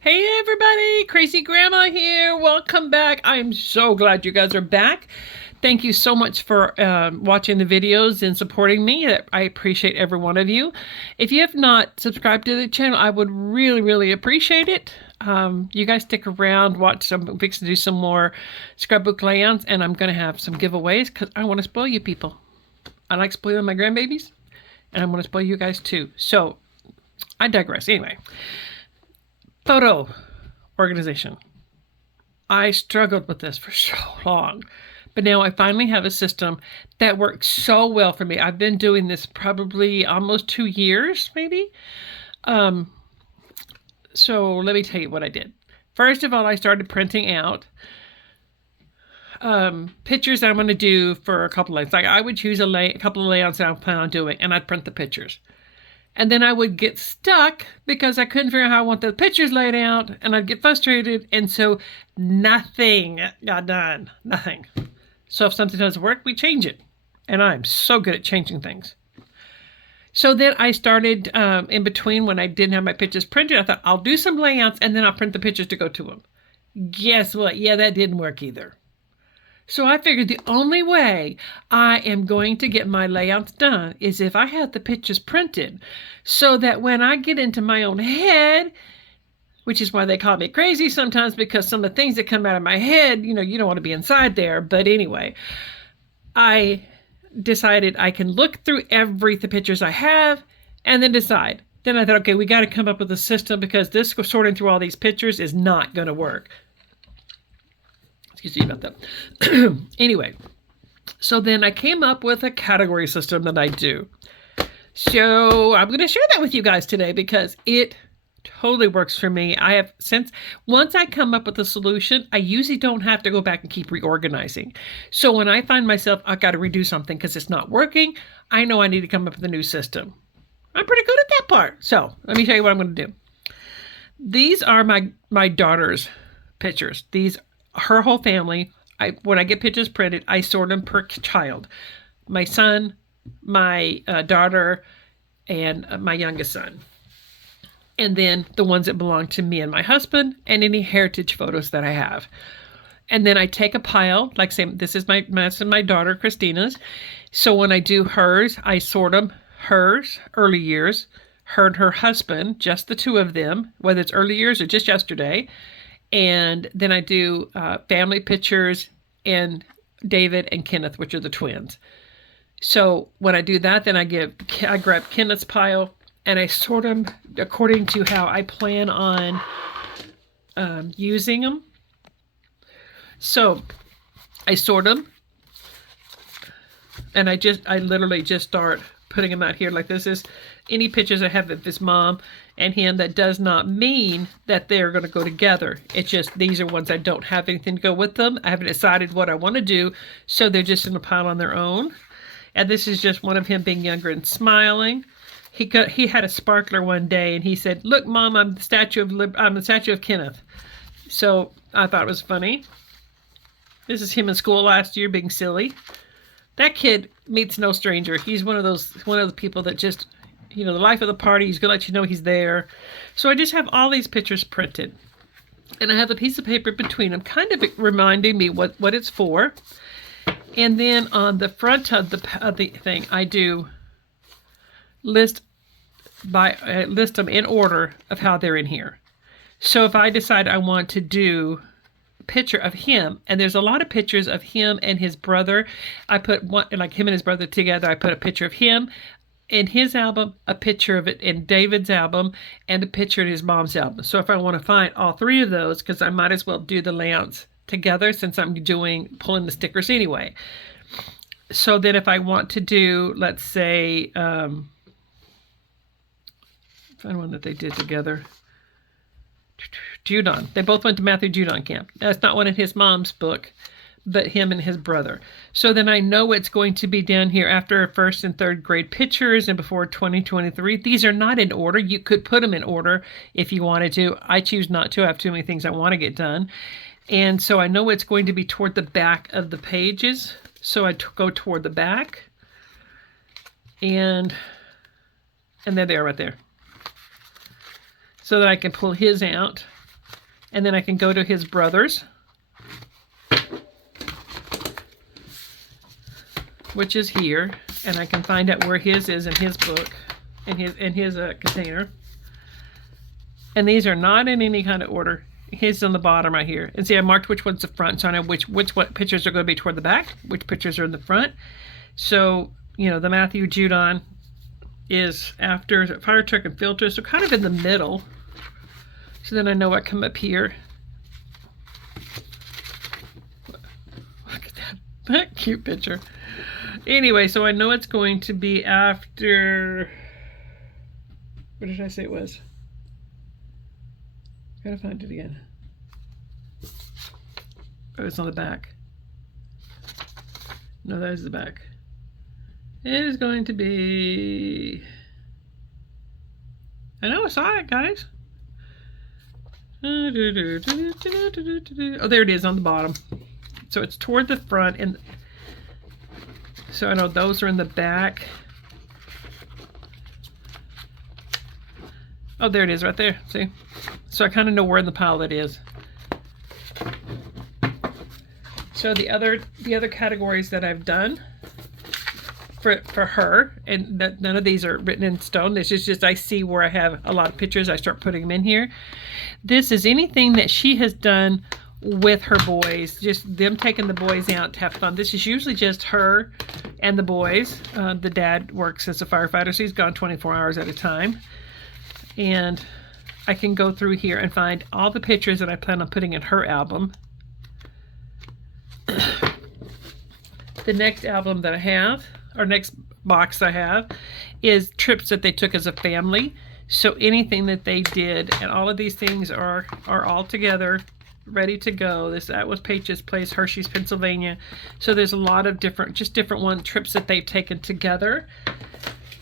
Hey everybody, Crazy Grandma here. Welcome back. I'm so glad you guys are back. Thank you so much for watching the videos and supporting me. I appreciate every one of you. If you have not subscribed to the channel, I would really appreciate it. You guys stick around, watch I'm fixing to do some more scrapbook layouts, and I'm going to have some giveaways because I want to spoil you people. I like spoiling my grandbabies, and I'm going to spoil you guys too. So, I digress. Anyway. Photo organization. I struggled with this for so long, but now I finally have a system that works so well for me. I've been doing this probably almost 2 years, maybe. So let me tell you what I did. First of all, I started printing out pictures that I'm going to do for a couple of layouts. Like I would choose a couple of layouts that I plan on doing, and I'd print the pictures. And then I would get stuck because I couldn't figure out how I want the pictures laid out, and I'd get frustrated, and so nothing got done. Nothing. So if something doesn't work, we change it. And I'm so good at changing things. So then I started in between when I didn't have my pictures printed. I thought, I'll do some layouts, and then I'll print the pictures to go to them. Guess what? Yeah, that didn't work either. So I figured the only way I am going to get my layouts done is if I have the pictures printed so that when I get into my own head, which is why they call me crazy sometimes because some of the things that come out of my head, you don't want to be inside there. But anyway, I decided I can look through the pictures I have and then decide. Then I thought, okay, we got to come up with a system because this sorting through all these pictures is not going to work. Excuse me about that. Anyway, so then I came up with a category system that I do. So I'm going to share that with you guys today because it totally works for me. Once I come up with a solution, I usually don't have to go back and keep reorganizing. So when I find myself, I've got to redo something because it's not working, I know I need to come up with a new system. I'm pretty good at that part. So let me tell you what I'm going to do. These are my daughter's pictures. These her whole family. When I get pictures printed, I sort them per child. My son, my daughter, and my youngest son. And then the ones that belong to me and my husband, and any heritage photos that I have. And then I take a pile, like say, this is my daughter, Christina's. So when I do hers, I sort them, hers, early years, her and her husband, just the two of them, whether it's early years or just yesterday. And then I do family pictures and David and Kenneth, which are the twins. So when I do that, then I grab Kenneth's pile and I sort them according to how I plan on using them. So I sort them, and I literally just start putting them out here. Like this is any pictures I have of his mom and him. That does not mean that they're going to go together. It's just these are ones I don't have anything to go with them. I haven't decided what I want to do, so they're just in a pile on their own. And this is just one of him being younger and smiling. He had a sparkler one day, and he said, "Look, Mom, I'm the statue of Kenneth." So I thought it was funny. This is him in school last year being silly. That kid meets no stranger. He's one of the people that just, the life of the party. He's going to let you know he's there. So I just have all these pictures printed. And I have a piece of paper between them, kind of reminding me what it's for. And then on the front of the thing, I do list them in order of how they're in here. So if I decide I want to do picture of him, and there's a lot of pictures of him and his brother. I put one, like him and his brother together. I put a picture of him in his album, a picture of it in David's album, and a picture in his mom's album. So if I want to find all three of those, because I might as well do the layouts together since I'm pulling the stickers anyway. So then if I want to do, let's say, find one that they did together. Judon. They both went to Matthew Judon camp. That's not one in his mom's book, but him and his brother. So then I know it's going to be down here after first and third grade pictures and before 2023. These are not in order. You could put them in order if you wanted to. I choose not to. I have too many things I want to get done. And so I know it's going to be toward the back of the pages. So I go toward the back. And there they are right there. So that I can pull his out. And then I can go to his brothers, which is here, and I can find out where his is in his book, in his container. And these are not in any kind of order. His on the bottom right here. And see, I marked which one's the front, so I know what pictures are going to be toward the back, which pictures are in the front. So, you know, the Matthew Judon is after fire truck and filter, so kind of in the middle. So then I know I come up here. Look at that cute picture. Anyway, so I know it's going to be after, what did I say it was? Gotta find it again. Oh, it's on the back. No, that is the back. It is going to be, I know I saw it, guys. Oh, there it is on the bottom. So it's toward the front, and so I know those are in the back. Oh, there it is right there. See? So I kind of know where in the pile it is. So the other categories that I've done for her, and none of these are written in stone. This is just I see where I have a lot of pictures. I start putting them in here. This is anything that she has done with her boys, just them taking the boys out to have fun. This is usually just her and the boys. The dad works as a firefighter, so he's gone 24 hours at a time. And I can go through here and find all the pictures that I plan on putting in her album. The next album that I have, or next box I have, is trips that they took as a family. So anything that they did, and all of these things are all together, ready to go. That was Page's place, Hershey's, Pennsylvania. So there's a lot of different trips that they've taken together.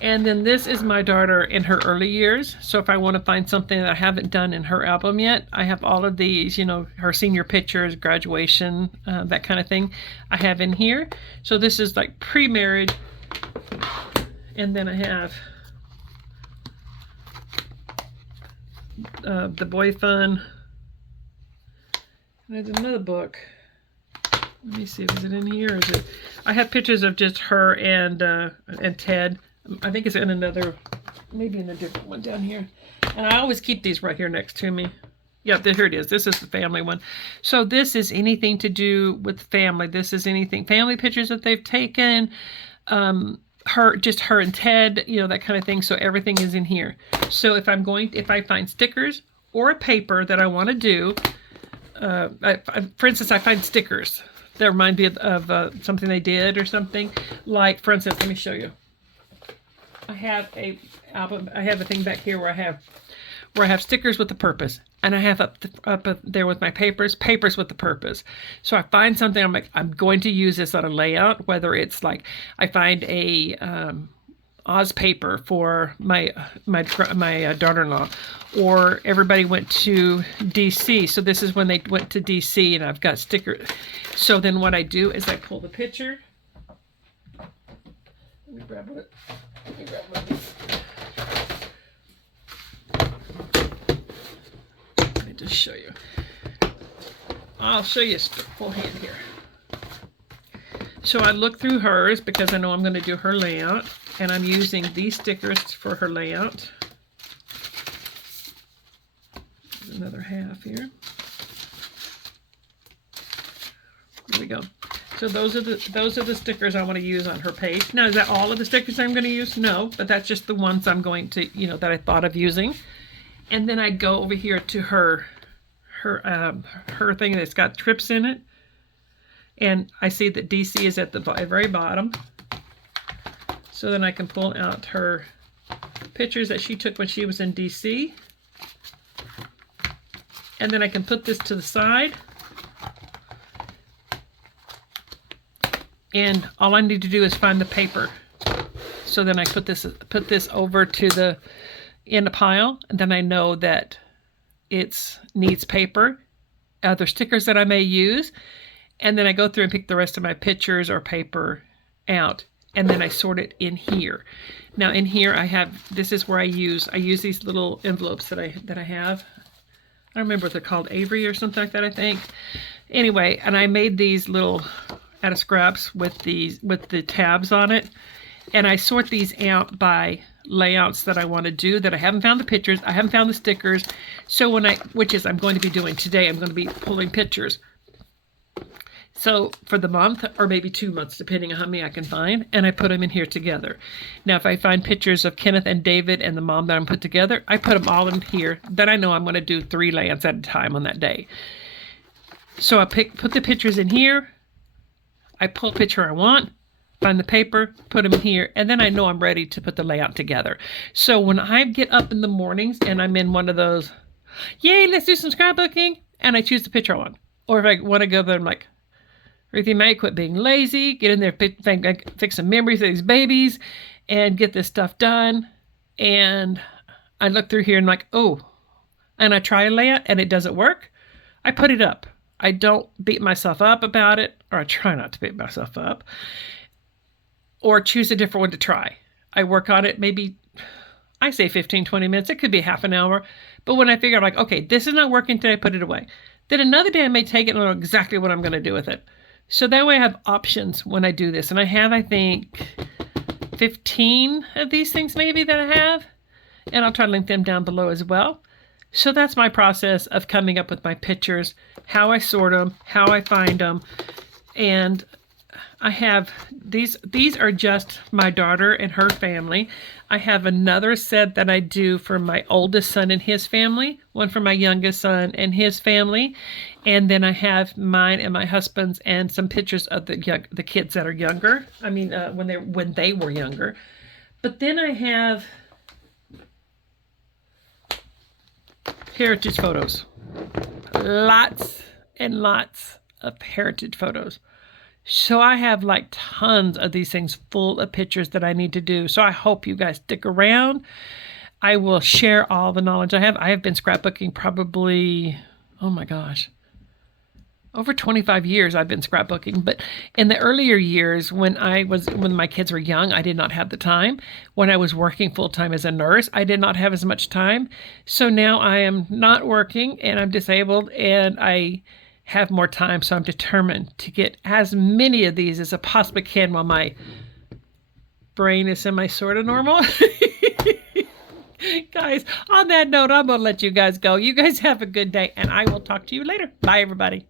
And then this is my daughter in her early years. So if I want to find something that I haven't done in her album yet, I have all of these, you know, her senior pictures, graduation, that kind of thing I have in here. So this is like pre-marriage. And then I have the boy fun. And there's another book. Let me see, is it in here? Or is it? I have pictures of just her and Ted. I think it's in another, maybe in a different one down here. And I always keep these right here next to me. Yeah, here it is. This is the family one. So this is anything to do with family. This is anything, family pictures that they've taken, just her and Ted, you know, that kind of thing. So everything is in here. So if I find stickers or a paper that I want to do, for instance, I find stickers that remind me of something they did or something. Like, for instance, let me show you. I have a thing back here where I have stickers with a purpose, and I have up there with my papers with the purpose. So I find something, I'm like, I'm going to use this on a layout, whether it's like I find a Oz paper for my daughter-in-law, or everybody went to DC. So this is when they went to DC, and I've got stickers. So then what I do is I pull the picture. Let me grab it. Let me just show you. I'll show you full hand here. So I look through hers because I know I'm going to do her layout, and I'm using these stickers for her layout. There's another half here. There we go. So those are the stickers I want to use on her page. Now, is that all of the stickers I'm going to use? No, but that's just the ones I'm going to, you know, that I thought of using. And then I go over here to her thing that's got trips in it. And I see that DC is at the very bottom. So then I can pull out her pictures that she took when she was in DC. And then I can put this to the side. And all I need to do is find the paper. So then I put this over to in a pile, and then I know that it needs paper, other stickers that I may use, and then I go through and pick the rest of my pictures or paper out, and then I sort it in here. Now in here this is where I use these little envelopes that I have. I don't remember what they're called, Avery or something like that, I think. Anyway, and I made these little out of scraps with the tabs on it. And I sort these out by layouts that I want to do, that I haven't found the pictures, I haven't found the stickers. So when which is I'm going to be doing today, I'm going to be pulling pictures. So for the month, or maybe 2 months, depending on how many I can find, and I put them in here together. Now, if I find pictures of Kenneth and David and the mom that I'm put together, I put them all in here. Then I know I'm going to do 3 layouts at a time on that day. So I put the pictures in here. I pull a picture I want, find the paper, put them in here, and then I know I'm ready to put the layout together. So when I get up in the mornings and I'm in one of those, yay, let's do some scrapbooking, and I choose the picture I want. Or if I want to go there, I'm like, Ruthie Mae, quit being lazy, get in there, fix some memories of these babies, and get this stuff done. And I look through here and I'm like, oh, and I try a layout and it doesn't work. I put it up. I don't beat myself up about it, or I try not to beat myself up, or choose a different one to try. I work on it maybe, I say 15, 20 minutes. It could be half an hour. But when I figure out, like, okay, this is not working today, I put it away. Then another day I may take it and know exactly what I'm going to do with it. So that way I have options when I do this. And I have, I think, 15 of these things maybe that I have. And I'll try to link them down below as well. So that's my process of coming up with my pictures, how I sort them, how I find them. And I have, these are just my daughter and her family. I have another set that I do for my oldest son and his family, one for my youngest son and his family, and then I have mine and my husband's and some pictures of the kids that are younger. I mean, when they were younger. But then I have heritage photos, lots and lots of heritage photos. So I have like tons of these things full of pictures that I need to do. So I hope you guys stick around. I will share all the knowledge I have. I have been scrapbooking probably, oh my gosh, over 25 years I've been scrapbooking. But in the earlier years when my kids were young, I did not have the time. When I was working full-time as a nurse, I did not have as much time. So now I am not working and I'm disabled and I have more time, so I'm determined to get as many of these as I possibly can while my brain is sort of normal. Guys, on that note, I'm going to let you guys go. You guys have a good day, and I will talk to you later. Bye, everybody.